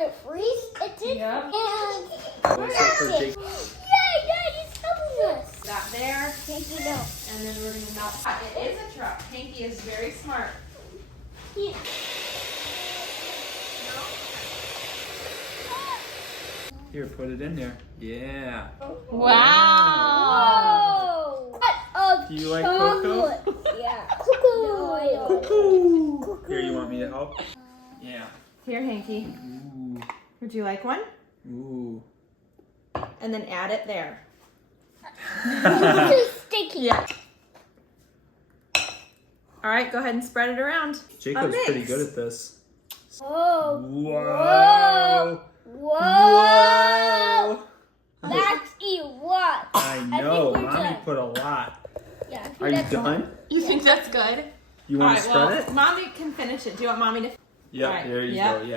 It freeze. It did. Yep. And What's up for Jake? Yay, Daddy's helping us. That there, Thank you, no. and then we're gonna melt. It is a truck. Hanky is very smart. He- Here, put it in there. Yeah. Whoa! What a Do you like cocoa? chocolate. Yeah. Cocoa. No, I don't. Cuckoo. Here, you want me to help? Yeah. Here, Hanky. Ooh. Would you like one? Ooh. And then add it there. This is sticky. Yeah. All right, go ahead and spread it around. Jacob's A pretty mix. good at this. Whoa. Whoa. Whoa. That's a lot. I know. think we're Mommy done. put a lot. Yeah. I think Are you that's- done? You think that's good? You All want right, to spread well, it? Mommy can finish it. Do you want Mommy to? Yeah, all right, there you yep. go. Yeah,